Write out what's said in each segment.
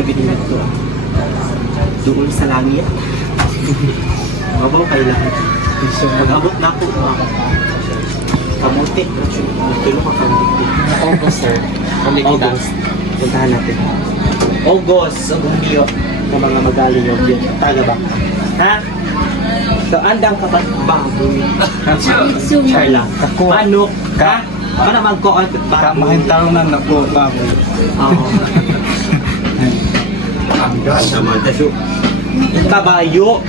lagi din ito. Doon sa langit. Mabaw kailangan. Mag-abot na ako. Kamuti. Tulong ka kamuti. August, sir. Hindi kita. August. Puntahan natin. August. August. Sa mga magaling yung taga ba? Ha? So, andang kapat baboy. Charla. Manok. Ha? Para magkoon at baboy. Mahintang na naku, baboy. Oo. Kabayo.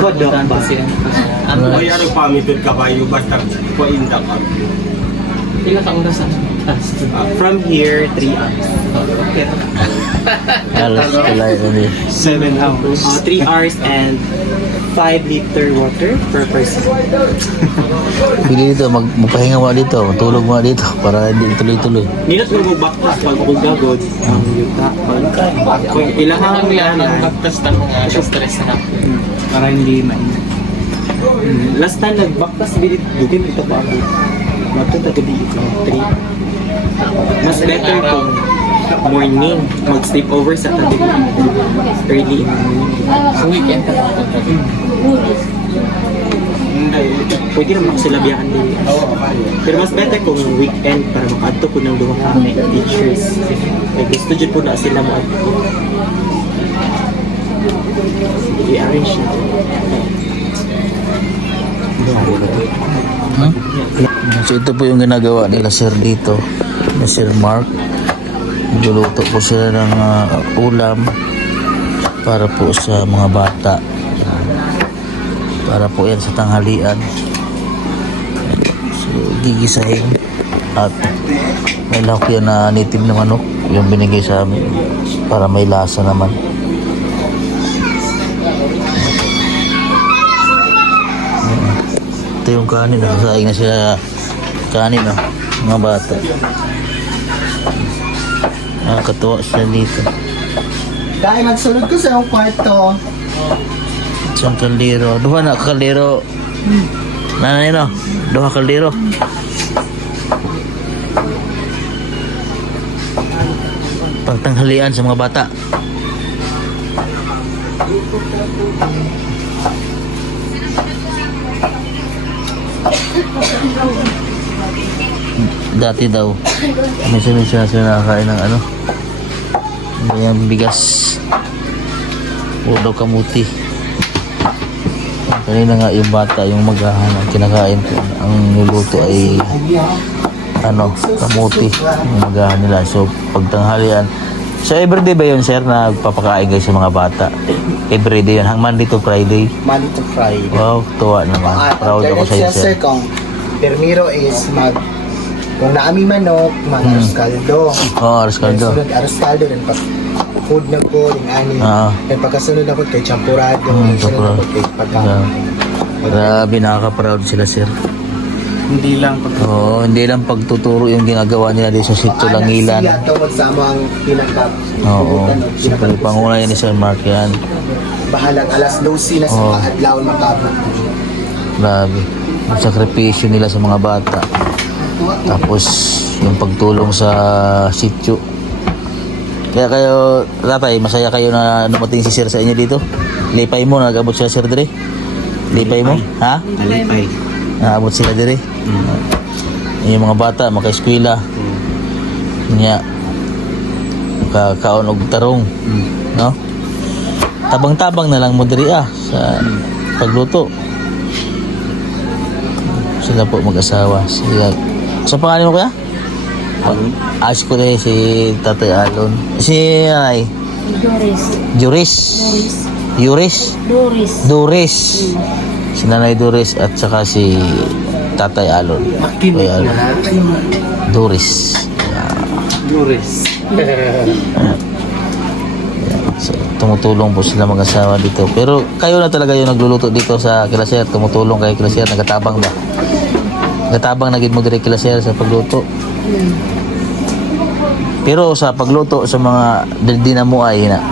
Kodok ba? Ano? Mayroon pamitot kabayo, basta painda ka. Ilang taong na sa From here, 3 hours. Okay. Alas pala yun eh. 7 hours. 3 hours and 5 liter water per person. Pili dito, magpahinga mo dito, matulog mo dito para hindi tuloy-tuloy. Ninot mo baktas pag gagod ang yuta. Ilangan lang lang. ang bagtas na mga stress na. Para hindi mainit. Last time nagbaktas bilit dugin ito pa ako. Matunda gabi ito 3. Mas better kung morning mag-sleep over sa tabi early in the morning. Sa weekend ka na. Pwede naman magsilabyakan din. Pero mas better kung weekend para makaadto ko ng duha ka teachers. Kaya gusto dyan po na sila mo adto. I-arrange na. So ito po yung ginagawa nila sir dito, na Sir Mark. Nagluluto po sila ng ulam para po sa mga bata. Para po yan sa tanghalian. So gigisahin at may lahok yan na native na manok yung binigay sa amin para may lasa naman. Ito yung kanin, nasasaing na sila kanin, mga bata. Nakakatuwa sila dito. Dahil magsunod ko sa iyong kwarto. Isang kaldero. Duha na kaldero. Nanay no? Duha kaldero. Pagtanghalian sa mga bata. Dati daw minsan sila nakakain ng yung bigas o daw kamuti. Kanina nga yung bata yung maghahanap kinakain ko ang nuluto ay kamuti yung maghahan nila. So pagtanghalian, so everyday ba yun sir na papakain kayo sa mga bata? Everyday yun, Monday to Friday? Monday to Friday. Wow, tuwa naman. Proud ako sa iyo sir. Kung permiro is kung naami manok, aros kaldo. Aros kaldo. Sunod aros kaldo, then pag food na po, yung ani. Then pagkasunod ako kay champurado, sunod ako kay pagkain. Grabe, nakaka-proud sila sir. Hindi lang pag Hindi lang pagtuturo yung ginagawa nila dito sa Sitio Langilan. Siya ito magsama ang pinagkap. Oo, siyempre panguna yan ni Sir Mark yan. Bahalang alas 12 na sa mga adlaw makabot. Grabe, ang sakripisyo nila sa mga bata. Tapos yung pagtulong sa sitio. Kaya kayo, tatay, masaya kayo na dumating si Sir sa inyo dito? Lipay mo, nag-abot siya Sir dire? Lipay mo? Ha? Kalipay. Naabot sila dire? Yung mga bata, maka-eskwela. Nya, kakaon og tarong. No? Tabang-tabang na lang mo diri sa pagluto. Sila po mag-asawa. Sa pangalan mo kaya? Ask ko na si Tatay Alon. Si Ay? Juris. Juris? Doris. Si Nanay Doris at saka si Tatay Alon. Makinig na. Doris. Juris. So, tumutulong po sila mag-asawa dito. Pero kayo na talaga yung nagluluto dito sa Kilaser. Tumutulong kayo Kilaser. Nagatabang ba? Nagatabang naging mo dire Kilaser sa pagluto. Pero sa pagluto sa mga dinamuay na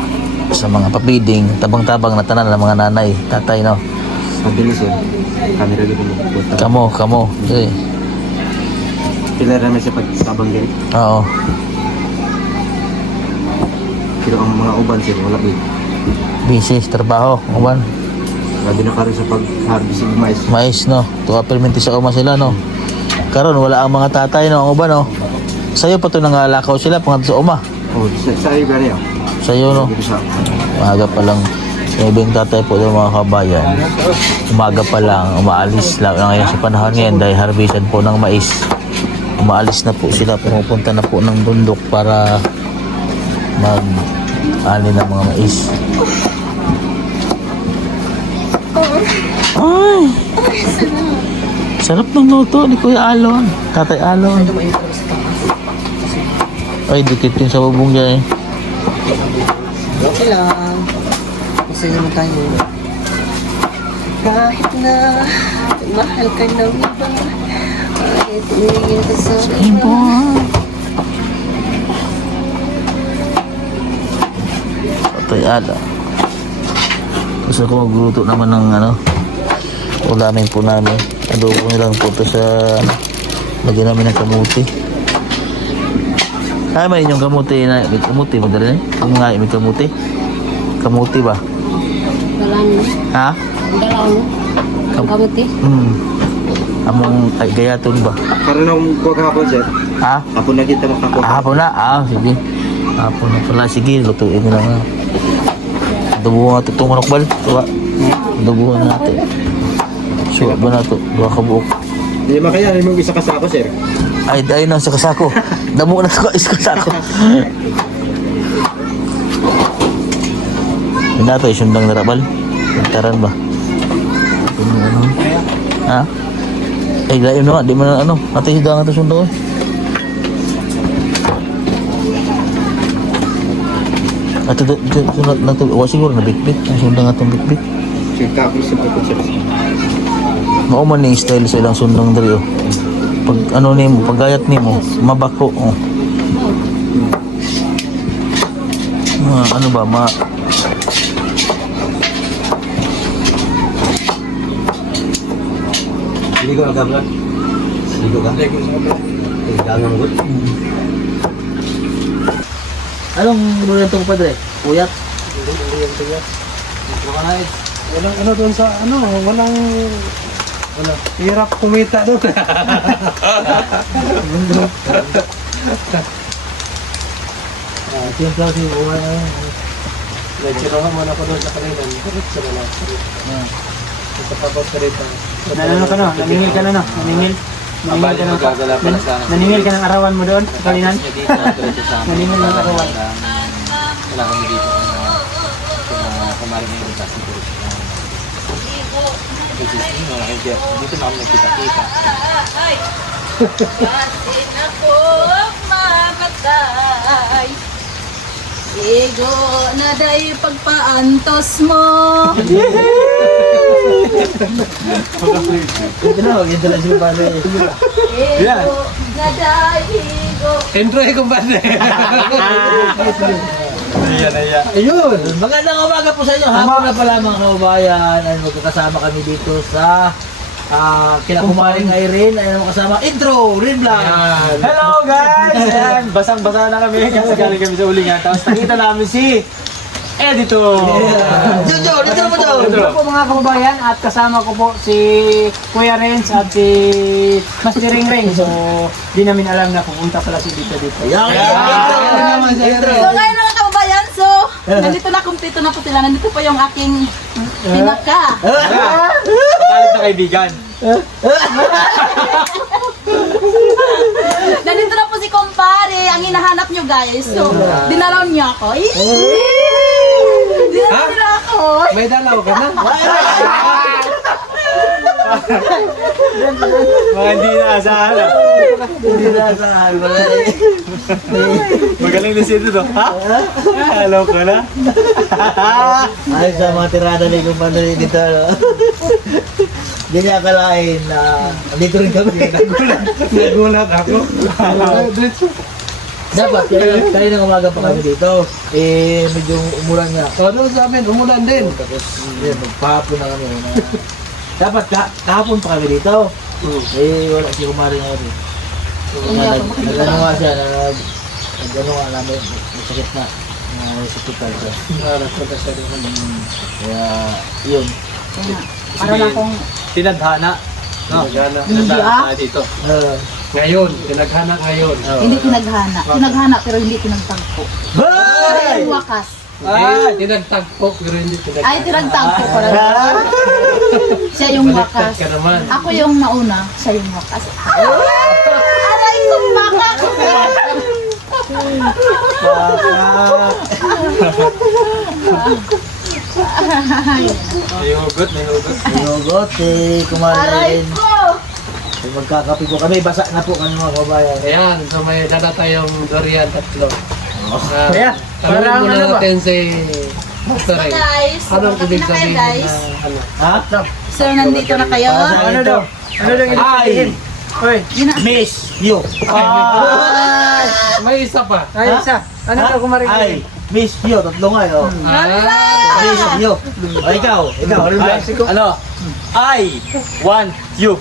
sa mga papiding, tabang-tabang na tanan ng mga nanay, tatay, no? Sabi ni Sir, camera dito mo. Kamo. Kailan naman siya pagtabang din? Oo. Pero ang mga uban sir, wala din. Busy sa trabaho, uban. Labi na karon sa pag-harvest ng mais. Mais, no? Tuwa perminti sa uma sila, no? Karon wala ang mga tatay, no? Ang uban, no? Sa'yo pa to nangalakaw sila, pangat sa uma. Oh, sa iba niya. Sa'yo, no? Dito sa Umaga pa lang, yung ibang tatay po ng mga kabayan, umaga pa lang, umaalis lang ngayon sa panahon ngayon dahil harvestan po ng mais. Umaalis na po sila, pumupunta na po ng bundok para mag-ani ng mga mais. Ay! Sarap ng luto ni Kuya Alon, Tatay Alon. Ay, dikit yung sa bubong dyan eh. Okay lang. Masaya naman tayo. Kahit na mahal ka ng iba, kahit umiin ka sa iba. Tatay Alon. Gusto ko magluto naman ng ano, ulamin po namin. Adobo nilang po ito sa lagyan namin ng kamuti. Kaya ba inyong kamuti na may kamuti mo dali? Kung nga may kamuti. Kamuti ba? Dalan. Ha? Dalan. Kamuti. Among ay gayaton ba? karon ang kuha kahapon sir. Ha? Ako na kita makakuha. Hapon na. Sige. Hapon na pala. Sige, lutuin nyo lang. Adobo nga ito itong manokbal. Tuwa. Adobo nga natin. Suwa ba na ito? Dua kabuok. Hindi makayanin mo isa kasako sir. Ay, dahil na sa kasako. Damo na sa kasako. Yun na ito, sundang narabal. Pintaran ba? Ano? Ha? Ay, layo na nga. Di mo na ano. Ate, hidang ito sundang. Ito, siguro na bitbit. Ang sundang itong bitbit. Sika ako sa pagod sir. Mao man ni style sa ilang sundang dali oh. Pag ano nimo, paggayat nimo, mabako oh. Ano ba Ligo na kabla. Ligo ka. Ligo sa kabla. Gangan gud. Anong muna itong padre? Puyat? Walang ano doon sa ano, walang hirap kumita doon. Siyempre si buhay na Nagsirohan mo na ko doon sa kanila. Kurot sa wala. Sa tapos ka rito. Ano ka no? Naningil ka na no? Naningil? Naningil ka na naningil ka ng arawan mo doon sa kalinan? Naningil ng arawan. Wala kami dito na kumarin na yung kasi ko. Dito na kami nagkita-kita. Kasi ako mamatay. Igo na day pagpaantos mo. Ito na, huwag yung dala siya padre. Igo na day igo. Intro eh kumpare. Ayun, magandang umaga po sa inyo. Hapon na pala mga kababayan. Ay, magkakasama kami dito sa kila Kumaring Irene. Ay, kasama intro, Rin Vlog. Hello guys! Ayan, basang-basa na kami kasi galing kami sa ulingan. Tapos nakita namin si Editor! Jojo, dito mo Jojo. Hello po mga kababayan at kasama ko po si Kuya Renz at si Master Ring Ring. So, di namin alam na pupunta pala si dito. Yan, intro. So ngayon mga kababayan, so nandito na, kumpleto na po sila. Nandito pa yung aking pinaka. Kapalit na kaibigan. Nandito na po si kumpare, ang hinahanap nyo guys. So, dinaraw niyo ako. Dinaraw nila ako. May dalaw ka na. Mga hindi naasahan ah. Hindi na sa Magaling na si Editor. Ha? Hello ka na? ay sa mga tirada ni Kumaring dito. Hindi niya akalain na dito rin kami. Nagulat ako. Dapat, kaya ng umaga pa kami dito. Medyo umulan nga. So doon sa amin, umulan din. Tapos, yun, magpahapon na kami. Dapat, kahapon pa kami dito. Wala si Kumaring Irene. So, nag-ano nga siya, nag-ano nga namin, masakit na. Sa total siya. Narapunta siya doon. Kaya, yun. Para na akong Tinadhana. No? Tinaghana. hindi Tinadhana tayo dito. Ngayon, tinaghana ngayon. Hindi tinaghana. Tinaghana pero hindi tinagtagpo. Para yung wakas. Tinagtagpo pero hindi tinaghana. Ay, tinagtagpo para. Siya yung Baliktad wakas. ka naman. Ako yung nauna, siya yung wakas. Aray kong baka! May hugot, may hugot. Sinugot, kumari Aray rin. ko! Magkakape po kami, basa na po kami mga kabayan. Ayan, so may dala tayong durian tatlo. Kaya, Tanungin parang muna ano ba? natin si Master Ray. Guys, Anong kape ibig na kayo, sabihin guys. na ano? Ha? So, nandito na kayo. Ano daw? Ano daw ibig sabihin? Hoy, Miss you. May isa pa. ay isa. Ano daw kumarin? Ay, miss you. Tatlo nga yun. Miss you. O, ikaw. Ano ba? Ano? I want you.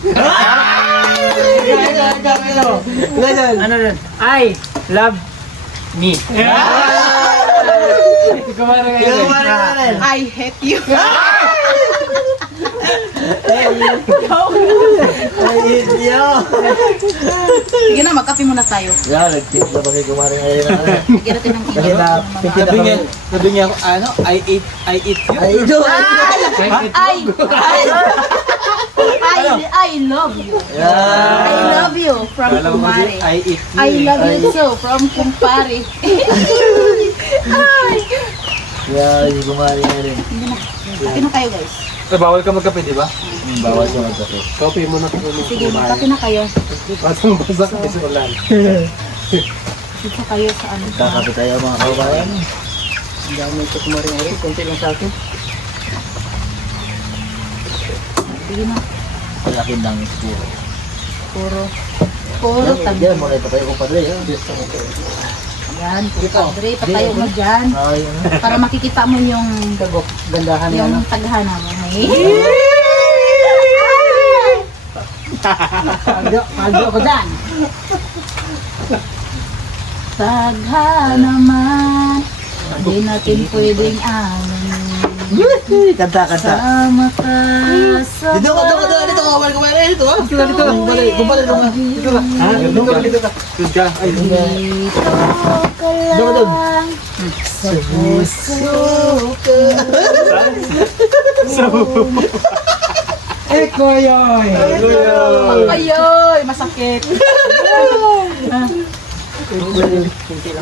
Ano dun? I love me. Kumarin Ikaw ngayon. kumari ka rin. I hate you. Ay, you. Sige na, magkape muna tayo. Yan, nag-tip na ba kayo kumari ngayon? Lagyan natin ng Kasi ilaw. na, pikin na kami. Sabi niya, ano? I eat you. Ay, ito. I love you. Yan. I love you from Alam mo kasi, Kumari. I eat you. I love you too from Kumpari. Yan, hindi kumari nga rin. Kape na kayo, guys. Bawal ka magkape, di ba? Bawal siya magkape. Copy mo na kung ano. Sige, magkape na kayo. Basang-basa ka sa ulan. Dito kayo sa ano. Kakape tayo mga kabayan. Ang dami ito kumarin ngayon. Kunti lang sa akin. Sige na. Palakin lang puro. Puro tabi. Yan, muna ito kayo kumpadre. Yan, puro padre. Patayo mo dyan. Ay, ano? Para makikita mo yung Gandahan niya. yung taghana mo. Pagdo ko dyan. Taghana man. Hindi natin pwedeng amin. Kanta. Sama ka sa Dito ka, kumari kumari. Dito ka. Kumpare. Dito ka. Ha? Dito ka. Doon ka. Ay, dito ka lang sa puso ko. Ekoyoy! Okayoy, masakit.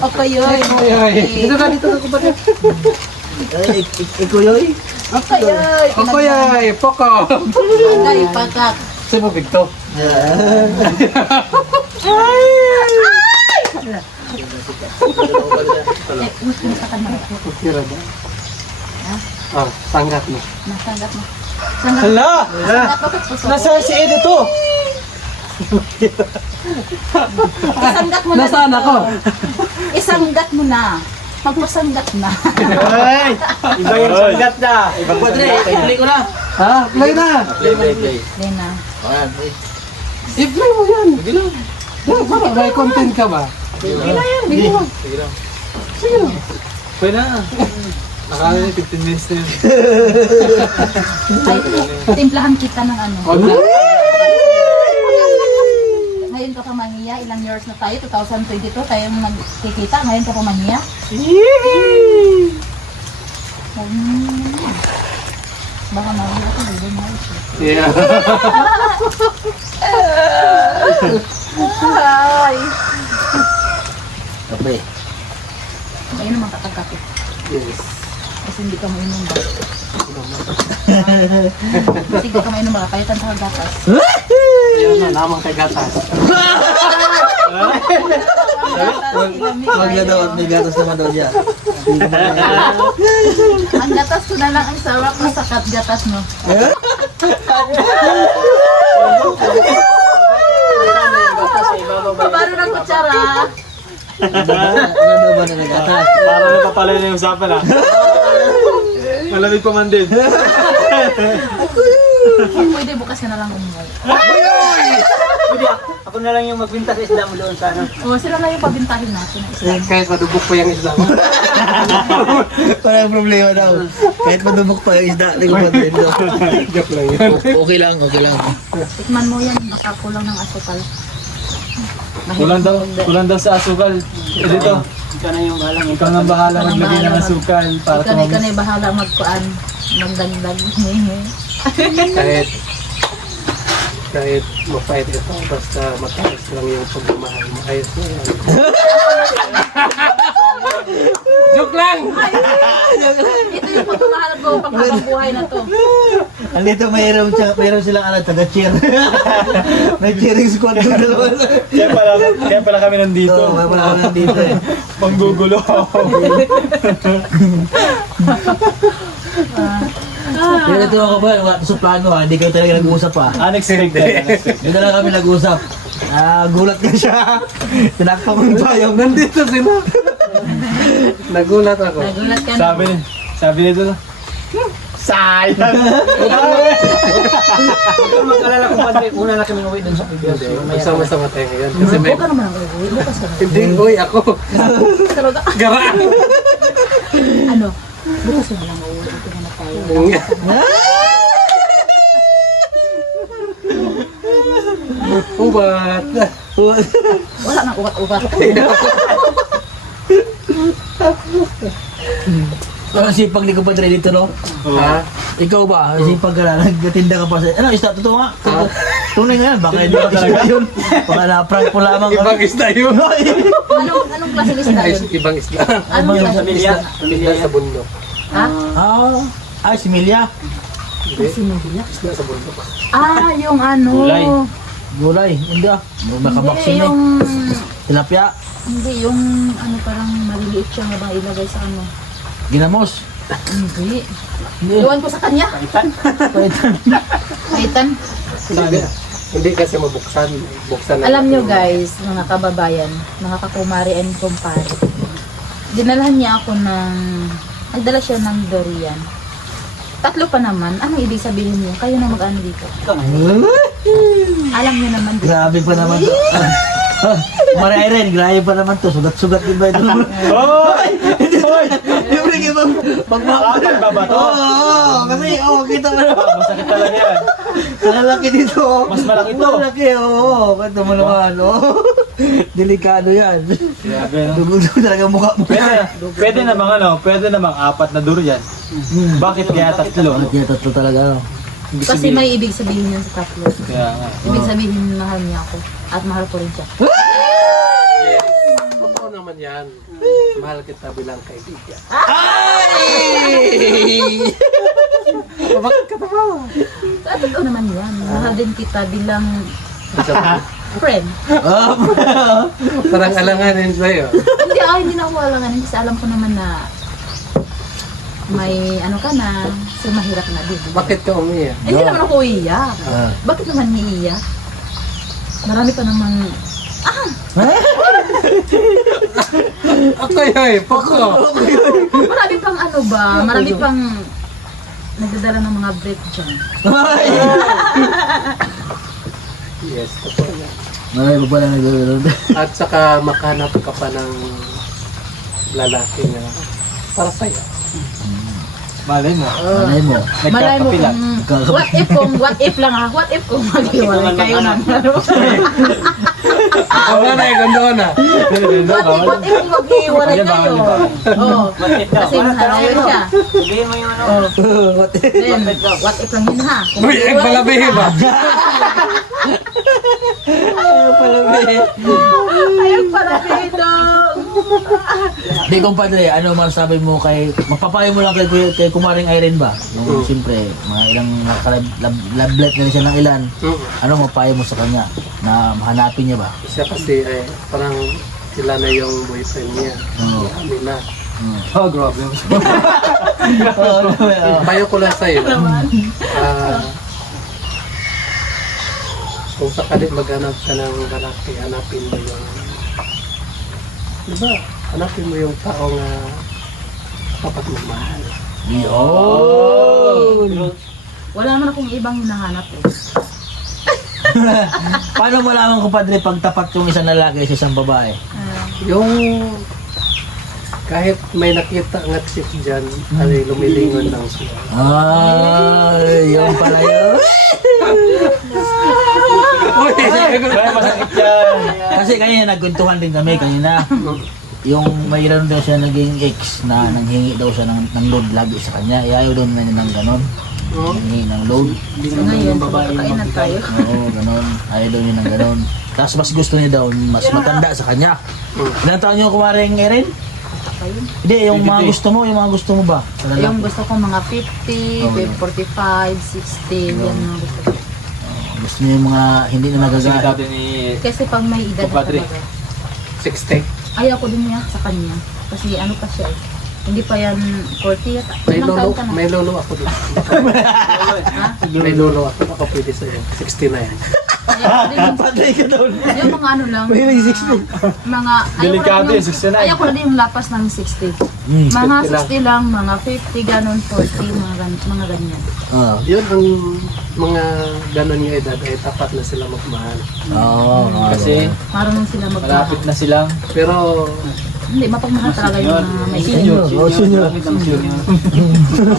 Okayoy. Dito ka, kumpadre. Ay, ikuyoy. Okayoy. Ekoyoy! Poko! Agay, patak. Saan mo bigto? Tira ba? Oh, tanggap mo. Nasanggap mo. hala! Sanggap mo puso. Nasaan si Edo to? Isanggat mo na. Nasaan dito. ako? Isanggat mo na. Magpasanggat na. Ay! Iba yung sangat na. Kumpadre, i-play ko na. Ha? Play na! Play. Lena. Ayan. I-play mo yan! Sige lang. Para may content ka ba? Pwede na. Nakala niya 15 minutes na yun. Ay, timplahan kita ng ano. Huwag na. Ngayon ka pa mahiya. Ilang years na tayo? 2022 tayo nagkikita. Ngayon ka pa mahiya? Baka mahiya ka. Hindi mo Yeah. Ay. Kape. Ayun naman kakagkapit. Yes. Kasi hindi ka mainom ba? Kasi hindi ka mainom ba? Palitan sa gatas. Yan na, namang kay gatas. Wag na daw at may gatas naman daw siya. Ang gatas ko na lang ang sarap na sakat gatas, no? Pabaro ng kutsara. Ano ba na nagatas? Parang napapalay na yung usapan ah. Malamig pa man din. Pwede bukas ka na lang umuwi. Ako na lang yung magbinta sa isda mo doon sa ano. O, sila na yung pabintahin natin ng isda. Kahit madubok pa yung isla mo. Walang problema daw. Kahit madumok pa yung isda, hindi ko pa din daw. Joke lang yun. Okay lang, okay lang. Tikman mo yan, baka kulang ng asukal. Kulang daw sa asukal. Eh dito, Ikaw na yung balang. ikaw nang bahala maglagay ng asukal para Ikaw na tumabos. bahala magkuan. Magdagdag. Kahit mapait ito, basta mataas lang yung pagmamahal mo. Ayos na yan. Joke lang! Ito yung pagmamahal ko pang habang buhay na to. Andito mayroon silang taga-cheer. May cheering squad doon dalawa. Kaya pala kami nandito. Oo, may wala ka nandito eh. Panggugulo. Pero ito mga kapal, wala sa plano ha, hindi kayo talaga nag-uusap ha. Unexpected. Hindi na lang kami nag-usap. Gulat ka siya. Tinakpa mo yung bayang, nandito sila. Nagulat ako. Nagulat ka na. Sabi nito na, sayang. Huwag kang mag-alala kung padre. Una na kami uwi doon sa previous. Masama-sama tayo ngayon. Kasi may... Huwag ka naman ang uwi. Bukas ka na. Hindi, boy, ako. Pero Gara! ano? Bukas ka na lang uwi. Ito na tayo. Ubat! Wala nang ubat-ubat. Ang sipag ni Kupadre dito no? Ha? Ikaw ba? Ang sipag ka na, nagtinda ka pa sa... Ano, isda, totoo nga? Tunay nga yan, baka hindi ka isda yun. Baka na-prank po lamang. Ibang isda yun. Anong klaseng isda Ay, yun? ibang isda. Anong klaseng Pamilya. isda? Isda sa bundok. Ha? Ay, si Milya. Hindi, Sinubila? isda sa bundok. Ah, yung ano. Gulay. Gulay, hindi ah. Hindi, Nakabaksin eh. yung... Tilapia, Hindi, yung ano parang maliliit siya habang ilagay sa ano. ginamos. Hindi. Hindi. Iwan ko sa kanya. Kaitan. Hindi kasi mabuksan. Buksan na. Alam nyo guys, mga kababayan, mga kakumari and kumpare. Dinalhan niya ako ng... Nagdala siya ng durian. 3 pa naman. Anong ibig sabihin niyo? Kayo na mag-ano dito. Alam niyo naman dito. Grabe pa naman to. Mara Irene, grabe pa naman to. Sugat-sugat din ba ito? Hoy! Hoy! Yung rin ibang Bakit ba to? Oo, kasi kita mo naman. Masakit talaga yan. Ang laki dito. Mas malaki to. Mas malaki, oo. Kwento mo naman, oo. Delikado yan. Grabe no? Dugo-dugo talaga mukha mo. Pwede namang 4 na durian. Bakit kaya 3? Kaya tatlo talaga, no? Kasi may ibig sabihin yan sa 3. Kaya nga. Ibig sabihin mahal niya ako. At mahal ko rin siya. Totoo naman yan. Mahal kita bilang kaibigan. Bakit ka tawa? Sa totoo naman yan. Mahal din kita bilang friend. Parang alanganin sa'yo. Hindi na ako alanganin kasi alam ko naman na may ano ka na, so mahirap na din. Bakit ka umiyak? Hindi naman ako iiyak. Bakit naman iiyak? Marami pa naman, Ako yun, poko. marami pang ano ba, marami pang nagdadala ng mga break dyan. Yes, totoo yan. Marami pa pala nagdadala. At saka makahanap ka pa ng lalaki na para sa'yo. Malay mo. Malay mo. Malay mo Nagkakapilan. kung, what if lang ha, what if kung maghiwalay kayo na. Ako na ikondo na. What if kung maghiwalay kayo? Oo, kasi mahalayo siya. Sabihin mo yung ano. Then, what if lang yun ha? Kung Uy, maghiwalay palabihin ba? Ayaw pala dong. Di kumpadre, ano masasabi mo kay... Mapapayo mo lang kay Kumaring Irene ba? Yung siyempre, mga ilang love-let na rin siya ng ilan. Ano mapapayo mo sa kanya? Na hanapin niya ba? Siya kasi ay parang sila na yung boyfriend niya. Oo. Kami na. Oh, grabe. Payo ko lang sa'yo. Kung sakali maghanap ka ng lalaki, hanapin mo yung... Diba? Hanapin mo yung tao nga dapat magmahal. Yun! Wala naman akong ibang hinahanap eh. Paano mo malaman, kumpadre, pag tapat yung isang lalaki sa isang babae? Yung kahit may nakita ng chick dyan, ay lumilingon lang siya. Yun pala yun. Kaya masakit yan. Kasi kanina nagkwentuhan din kami kanina. Yung mayroon daw siya naging ex na nanghingi daw siya ng load lagi sa kanya. Ayaw daw na niya ng ganon. Nanghingi ng load. So ngayon, kainan tayo. Oo, ganon. Ayaw daw niya ng ganon. Tapos mas gusto niya daw mas matanda sa kanya. Ilang taon yung kumaring Erin? Hindi, yung mga gusto mo ba? Sa lalaki? Yung gusto ko mga 50, 45, 60, yan mga gusto ko. Gusto niya yung mga hindi na Kasi nagagaya. dati ni Kasi pag may edad na Compadre. talaga, 60. ayaw ko din niya sa kanya. Kasi ano pa siya eh. Hindi pa yan 40 yata. Ilang taon ka na? May lolo ako doon. Ha? May lolo ako. Ako pwede sa'yo. 69. Ayaw ko din Patay ka daw. yung mga ano lang. May 60. Mga, Delikado yun, 69. ayaw ko na din yung lapas ng 60. Mga 60 lang, mga 50, ganun, 40, mga ganyan. Yun ang mga ganon yung edad ay tapat na sila magmahal. Kasi Marunong sila magmahal. malapit na silang Pero Hindi, mapagmahal talaga yung mga may edad. Senior.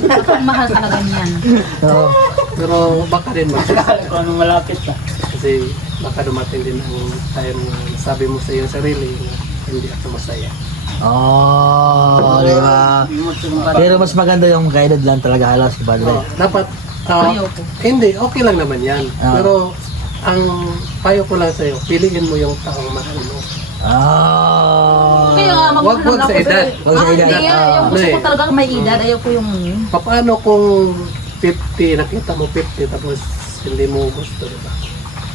Mapagmahal talaga niyan. pero baka din kung anong malapit na. kasi baka dumating din ang time na sabi mo sa iyong sarili na hindi ako masaya. Di ba? Pero mas maganda yung kaedad lang talaga halos, kumpadre. Dapat Ayaw ko. hindi, okay lang naman yan. Ah. Pero ang payo ko lang sa'yo, piliin mo yung taong mahal mo. Kaya nga, Wag magmahal sa ako edad. Wag sa edad. Hindi, yung gusto ko talaga may edad, ayaw ko yung Paano kung 50, nakita mo 50 tapos hindi mo gusto, diba?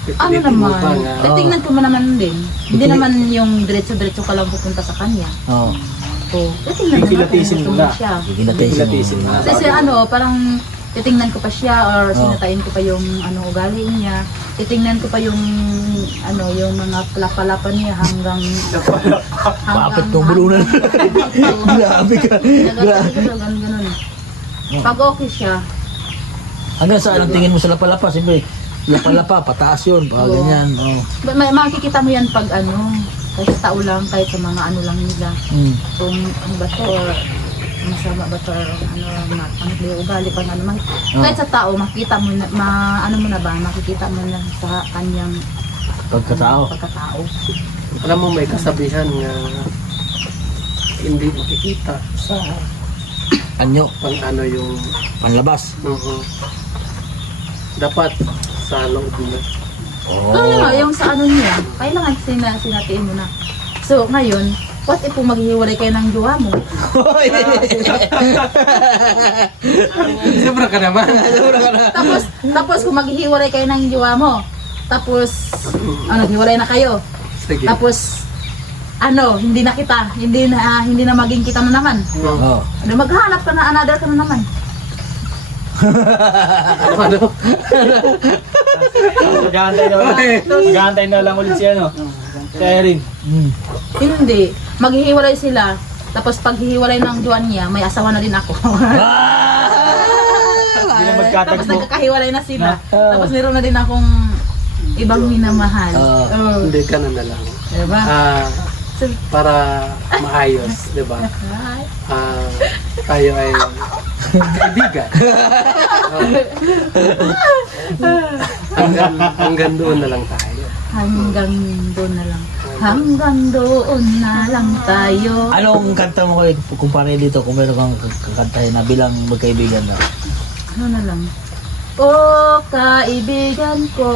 ano Pipilitin mo naman, pa nga. titingnan ko man naman din. Hindi naman yung diretso-diretso ka lang pupunta sa kanya. Oo. So, titingnan naman kung Kilatisin gusto mo mo na. siya. Pilatisin mo. Kasi ano, parang titingnan ko pa siya or sinatayin ko pa yung ano ugali niya. Titingnan ko pa yung ano, yung mga palapa niya hanggang Bakit kong bulunan? Grabe ka. ganun. Pag okay siya, Hanggang saan ang tingin mo sa lapalapa? Siyempre, lapalapa, pataas yun. Ganyan. makikita mo yan pag ano, kahit sa tao lang, kahit sa mga ano lang nila. Kung ano ba to, or masama ba to, or ano yung ugali pa na naman. Kahit sa tao, makikita mo na, makikita mo na sa kanyang Pagkatao. pagkatao. Alam mo, may kasabihan nga hindi makikita sa Anyo, pang ano yung panlabas. dapat sa loob mo. Kaya nga, yung sa ano niya, kailangan sinatiin mo na. So, ngayon, what if kung maghihiwalay kayo ng jowa mo? Sobra ka naman. Tapos kung maghihiwalay kayo ng jowa mo, tapos, naghiwalay na kayo. Sige. Tapos, hindi na kita, hindi na maging kita na naman. Oo. Maghanap ka na, another ka na naman. Ano? Maghahantay na lang ulit siya, no? Si Erin. Hindi. Maghihiwalay sila. Tapos pag hihiwalay ng jowa niya, may asawa na din ako. Hindi na Tapos magkatagpo. nagkakahiwalay na sila. Tapos meron na din akong ibang minamahal. Hindi ka na lang. Diba? Para maayos, di ba? Tayo ay kaibigan. Hanggang doon na lang tayo. Hanggang doon na lang. Hanggang doon na lang tayo. Anong kanta mo kayo kumpare dito kung meron kang kakantahin na bilang magkaibigan na? Ano na lang? Oh, kaibigan ko.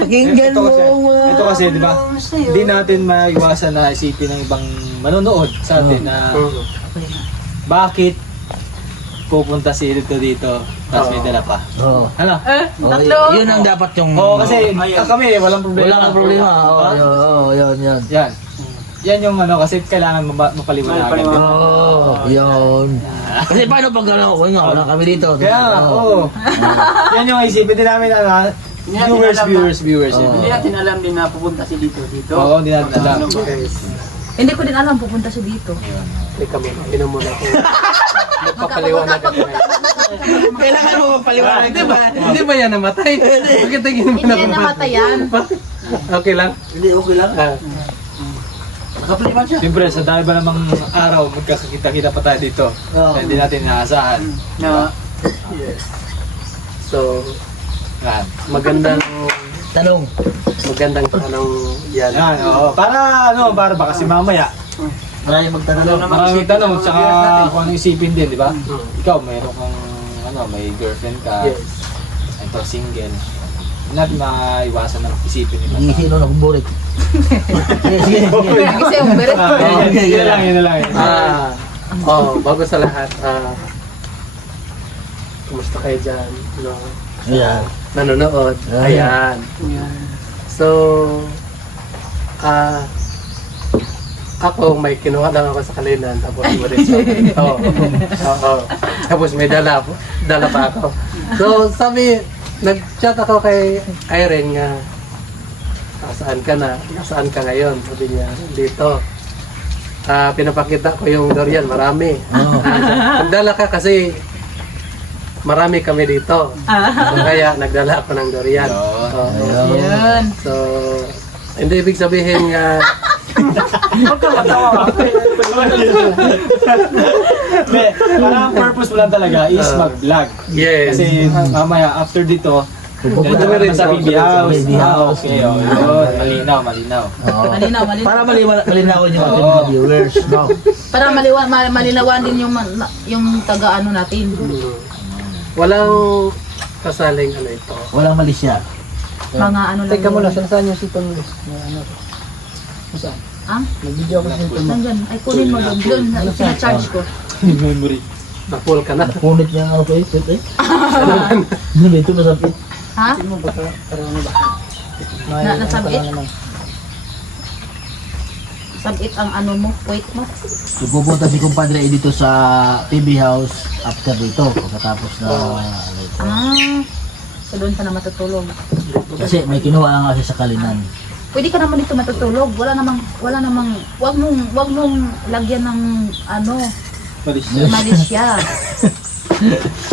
Pakinggan Ito kasi, mo. ito kasi, di ba? Hindi natin maiwasan na isipin ng ibang manonood sa atin na bakit pupunta si Rito dito tapos may dala pa. Oo. Ano? Tatlo. Yun ang dapat yung... Oo, kasi kami walang problema. Wala kang problema. Oo, yun. Yan. Yan yung ano, kasi kailangan mapaliwanagan. Yun. Kasi paano pag wala kami dito? Kaya, oo. Yan yung isipin din namin, viewers. Hindi natin alam din na pupunta si dito. Oo, hindi natin alam. Hindi ko din alam pupunta siya dito. Teka mo, inom muna ako. Magpapaliwanag ako. Kailangan mo mapaliwanag, di ba? Hindi ba yan namatay? Bakit tingin mo Hindi yan namatayan. Okay lang? Hindi, okay lang. Ah. Nakapaliwan siya. Siyempre, sa dahil ba namang araw, magkakita-kita pa tayo dito. Oo. Kaya hindi natin inaasahan. Yes. So, Yan. magandang Tanong. tanong yan. Yan, oo. Para ba kasi mamaya, Maraming magtanong. maraming tanong, tsaka kung ano isipin din, di ba? Ikaw, mayroon kang, may girlfriend ka, Yes. ito, single. Hindi natin maiwasan na isipin nila. Iisi nun akong burik. Sige, sige. Kasi yung beret. Yun lang, yun lang. Bago sa lahat, kumusta kayo dyan? Ayan. Nanonood. Ayan. So, ako may kinuha lang ako sa kalinan tapos ulit sa Oo. Tapos may dala pa ako. So, sabi, nag-chat ako kay Irene nga, nasaan ka na? Nasaan ka ngayon? Sabi niya, dito. Pinapakita ko yung durian, marami. Nagdala ka kasi marami kami dito. Kaya nagdala ako ng durian. Yun. So, hindi ibig sabihin nga Hindi, parang purpose mo lang talaga is mag-vlog. yes. Kasi mamaya, after dito, Pupunta ganito rin rin sa BB House. BB House. Okay, yun. Malinaw. Oo. Malinaw. Para malinawan yung ating mga viewers, no? Para malinawan din yung taga-ano natin. Walang kasaling ano ito. Walang mali siya. Mga ano lang. Teka yun. muna, saan yung sipon mo? Saan? Ah? Nag-video ako sa sipon mo. Nandyan. Ay, kunin mo doon. Sina-charge ko. Memory. Na-full ka na. Punit niya ang okay, pit eh. Ito masapit. Ha? Sino ba ito? Para ano ba? Nasabit? Sabit ang ano mo, wait mo. So, pupunta si kumpadre dito sa PB House after dito. Pagkatapos na... So doon ka na matutulog. Kasi may kinuha lang kasi sa kalinan. Pwede ka naman dito matutulog. Wag mong lagyan ng ano, malisya.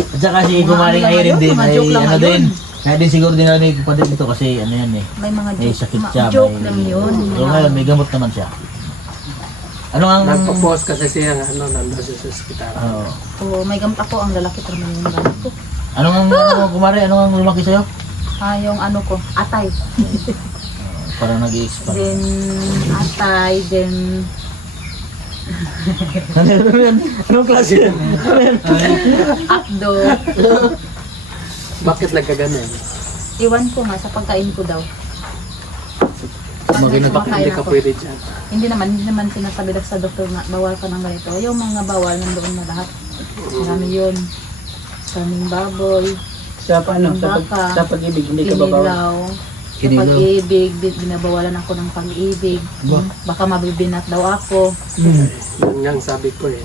At saka si kumaring Mga Irene din, mga ay joke lang ano ngayon. din. Kaya din siguro din na ni kumpadre dito kasi ano yan eh. May mga May joke, sakit siya. joke may- lang yun. So ngayon, may gamot naman siya. Ano ang... Nagpo-post kasi siya nga nandun siya sa ospital. Oo. So may gamot ako, ang lalaki pero may yung gamot ko. Ano ang kumare? Ano ang lumaki sa'yo? Yung ano ko, atay. Parang nag-i-expand. Then atay, then Anong klase yan? akdo. Bakit nagkaganon? Iwan ko nga sa pagkain ko daw. Pag Maginip ako, kumakain Hindi ka ako. pwede dyan. Hindi naman sinasabi daw sa doktor na bawal ka ng ganito. Yung mga bawal nandoon na lahat. Marami yun. Kaming baboy, Sa paano? Baka. Sa pag-ibig, hindi ka babaw. kinilaw. Sa Kinilaw. pag-ibig, binabawalan ako ng pag-ibig. Baka mabibinat daw ako. Yun nga ang sabi ko eh.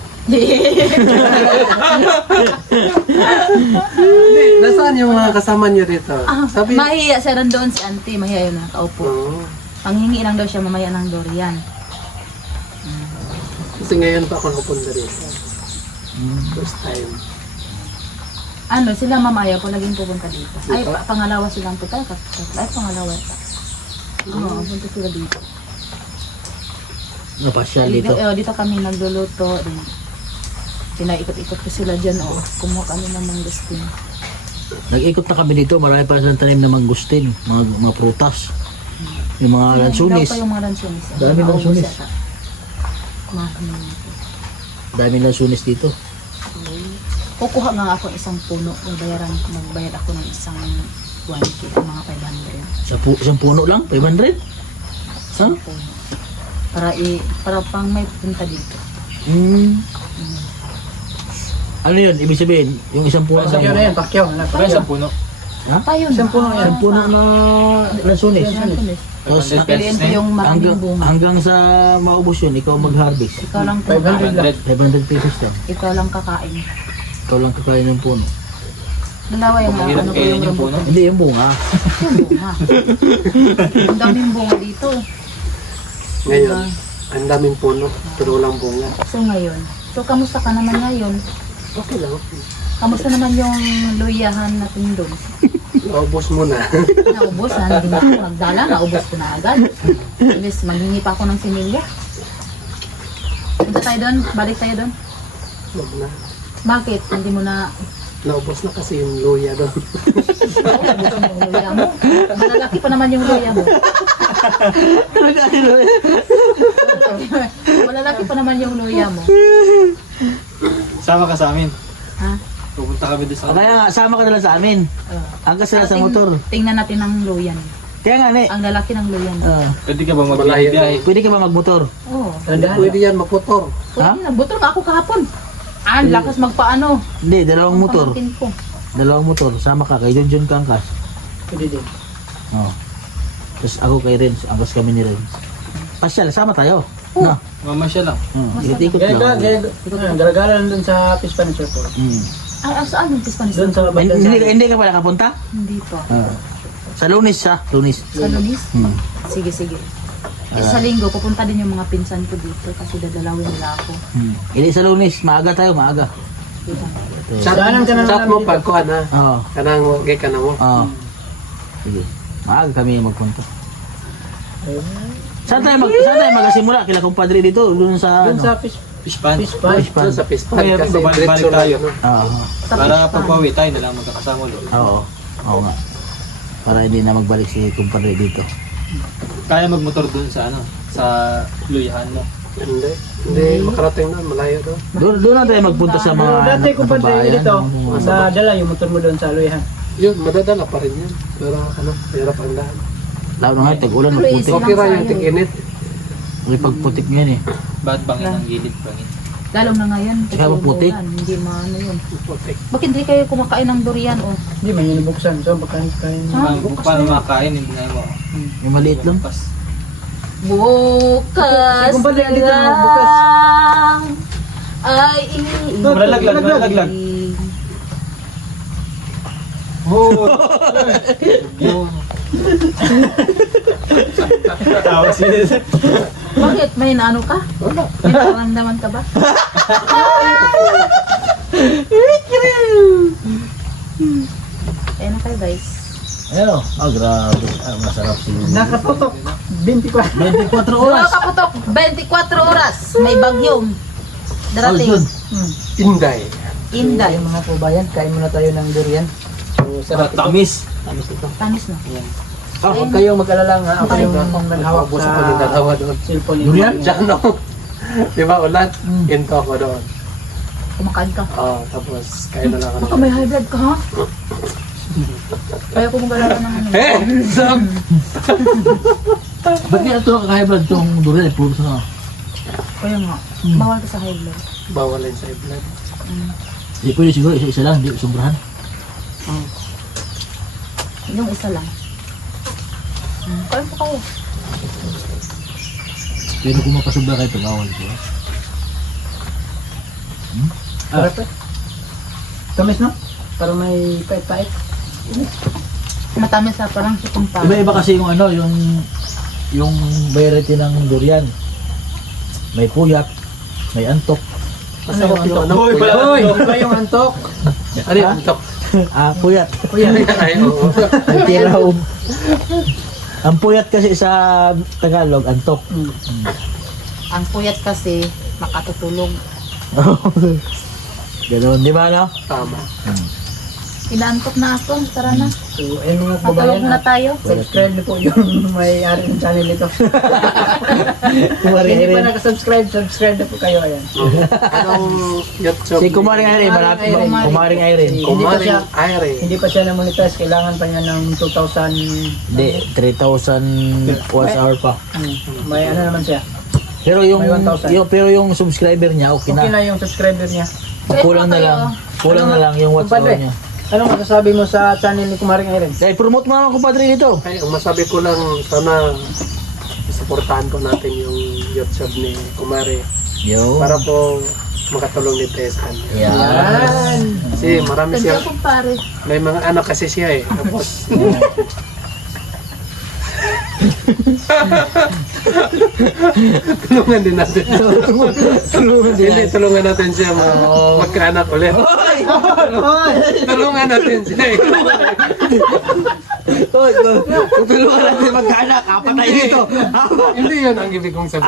Nasaan yung mga kasama niyo dito? Sabi, Mahiya siya doon si auntie. Mahiya yun nakaupo. Oo. Panghingi lang daw siya mamaya ng durian. Kasi ngayon pa ako napunta dito. First time. Ano, sila mamaya po naging pupunta dito. Ay, pangalawa silang puta. Ay, pangalawa. Oo, punta sila dito. Napasyal dito. Dito kami nagluluto. Pinaikot-ikot ko sila dyan. Kumuha kami ng mangustin. Nag-ikot na kami dito. Marami pa silang tanim na mangustin. Mga prutas. Yung mga lansunis. Daw pa yung mga lansunis. Dami Naubos lansunis. yata. Dami lansunis dito. Kukuha nga ako isang puno. Magbayad ako ng isang 1K, mga 500. Isang puno lang? 500? Saan? Puno. Para pang may punta dito. Ano yun? Ibig sabihin, yung isang puno Sa na na yan, Pacquiao. Kaya sa puno. Tayo na. Isang puno yan. Isang puno na lansunis. Tapos Piliin ko yung maraming bunga. hanggang sa maubos yun, ikaw mag-harvest. Ikaw lang 500 lang. 500 pesos lang. Ikaw lang kakain. Ikaw lang kakain ng puno. Dalawa yung Mahirap ano ko kainin yung yung puno. Hindi, yung bunga. Yung bunga. Ang daming bunga dito. Ngayon, ang daming puno, pero walang bunga. So ngayon. So kamusta ka naman ngayon? Okay lang. Kamusta naman yung luyahan natin doon? Naubos mo na. Naubos ha, hindi na ako nagdala, naubos ko na agad. Imbes, maghingi pa ako ng similya. Punta tayo doon, balik tayo doon. Wag na. Bakit? Hindi mo na Naubos na kasi yung luya doon. naubos yung luya mo. Malalaki pa naman yung luya mo. Malalaki pa naman yung luya mo. Sama ka sa amin. Ha? Pupunta kami doon sa... Kaya nga, sama ka na lang sa amin. Hanggang sila sa motor. Tingnan natin ang luyan. Kaya nga, ne. Ang lalaki ng luyan. Pwede ka ba Malayo. magbiyahe? Pwede ka ba magmotor? Oo. Pwede yan maputor. Ha? Pwede na, butol nga ako kahapon. Ang lakas magpaano. Hindi, dalawang motor. Pamangkin ko. Dalawang motor. Sama ka kay John Kangkas. Pwede din. Oo. Tapos ako kay Renz. Angkas kami ni Renz. Pasyal, sama tayo. No? Mama siya lang. Ikot-ikot Gaya lang. galagala lang dun sa Pispan Circle. Saan yung Pispanis? Doon sa bandang Hindi ka pala kapunta? Hindi pa. Sa Lunes siya. Lunes. Sa Lunis? Hmm. Sige, sige. Sa linggo, pupunta din yung mga pinsan ko dito kasi dadalawin nila ako. Hindi sa Lunes. Maaga tayo, maaga. Saanan ka na Chat lang mo dito. pag kuha na. Oo. Kanang wagay ka na mo. Oo. Sige. Maaga kami magpunta. Saan tayo magsimula? Kila kumpadre dito. Doon sa Doon ano? sa Fishpan. Pispan. Doon sa pispan Kaya kasi babalik diretso tayo. lang, no? Oo. Sa Para Pispan. pagpawi tayo na lang magkakasama ulit. Oo. Oo nga. Para hindi na magbalik si kumpadre dito. Kaya magmotor doon sa ano, sa luyahan mo. Hindi. Hindi makarating na. Malayo doon. Doon na tayo magpunta sa mga Pero dati kung padre kababayan, dito, mga- sa dala yung motor mo doon sa Luyahan. Yun, madadala pa rin yun. Pero ano, hirap ang daan. Lalo na nga, tag-ulan, Pero magputik. Okay ra yung tig-init. May pagputik ngayon eh. Ba't bangin ang gilid bangin? Lalo na ngayon. kasi Kaya maputi. ulan, hindi maano yun. Putik. Bakit hindi kayo kumakain ng durian o? Hindi man yun nabuksan. So baka kain. Ha? Paano makakain? Hindi na mo. Yung maliit lang. Pas. Bukas Kung padre dito na magbukas. ay Malalaglag. Oh! Yun. Tawa si Bakit? May naano ka? May nararamdaman ka ba? Ayan na kayo guys. Ayun. Grabe. Masarap si Nakatutok. 24. 24 oras. Mga kaputok, 24 oras. May bagyong darating. Oh, yun. Inday. Inday. Mga kabayan, kain muna tayo ng durian. So, sarap ito. Tamis. Tamis na. Huwag kayong mag-alala nga. Ako yung naghawak Ubus sa ako yung dalawa doon. cellphone niyo. Durian? Diyan no. Di ba ulan? Into ako doon. Kumakain ka. Tapos kain na lang ako. Baka may high blood ka ha? Kaya ko mag-alala ng ano. Eh! Sam! Ba't kaya ito kakahay ba itong durian? Puro sa Kaya nga. Bawal ka sa high blood. Bawal yun sa blood. Hindi pwede siguro isa-isa lang. Hindi sobrahan. Yung isa lang. Kain po kayo. Pero kung mapasobra kayo, pag-awal ko. Sarap eh. Tamis no? Parang may pait-pait. Matamis sa parang sukong pa. Iba-iba kasi yung ano, yung variety ng durian. May puyat, may antok. Masarap yung ano. Hoy! Iba yung antok. Ano yung antok? Puyat. Kuya, Ay, oo. May tiraw. Ang puyat kasi sa Tagalog, antok. Ang puyat kasi makatutulog. Ganoon, di ba no? Tama. Inaantok na ako. Tara na. so ayun mga Matulog kabayan. muna tayo. Subscribe na po yung may-ari ng channel nito. Kung hindi pa nakasubscribe, subscribe na po kayo. Ayan. Anong YouTube? Si Kumaring Irene, malapit. Kumaring Irene. Kumaring Aire. Hindi pa siya na-monetize. Kailangan pa niya ng 2,000. Hindi, 3,000 watch hour pa. May ano naman siya. Pero yung, May 1,000. pero yung subscriber niya, okay Okay na. na yung subscriber niya. Kulang na lang. Kulang na lang yung watch hour Kumpadre, niya. anong masasabi mo sa channel ni Kumaring Irene? Kaya promote mo naman kumpadre dito. Ay, ang masabi ko lang, sana supportahan po natin yung YouTube ni Kumare Yo. para po makatulong ni Tescan. Yan. Kasi marami Thank siya, you, kumpare. may mga anak kasi siya eh. Tapos, Tulungan din natin. Hindi, tulungan natin siya magkaanak ulit. Tulungan natin siya. Tulungan natin magkaanak. Apat tayo dito. Hindi yun ang ibig kong sabihin.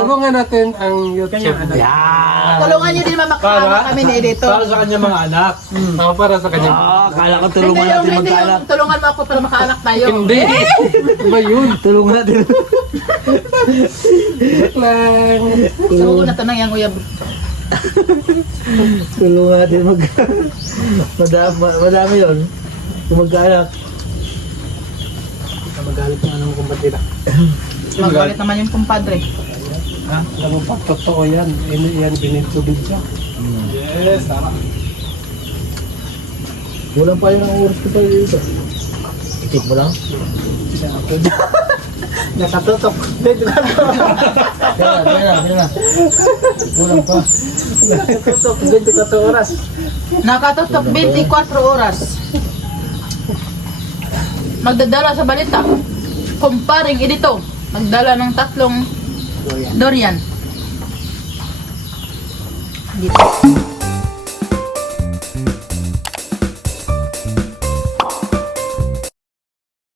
Tulungan natin ang YouTube. Yan. Tulungan niyo din makakaanak kami ni Edito. Para sa kanya mga anak. Para sa kanya. Kala ko tulungan natin magkaanak. Tulungan mo ako para makaanak tayo. Hindi. Iba yun. Tulungan natin. Lang. So, natanang yung uyab. Tulungan natin madami yun. Kung magkaanak. Magalit na ng kumpatida. Magalit naman yung kumpadre. Alam mo pa, totoo yan. Yan, binitubig siya. Yes, tama. Kulang pa yun ang oras ko tayo dito. Ikip mo lang. Nakatutok. Kaya. Kulang pa. Nakatutok. 24 oras. Nakatutok 24 oras. Magdadala sa balita. Kumparing Edito. Magdala ng 3 durian. Dito.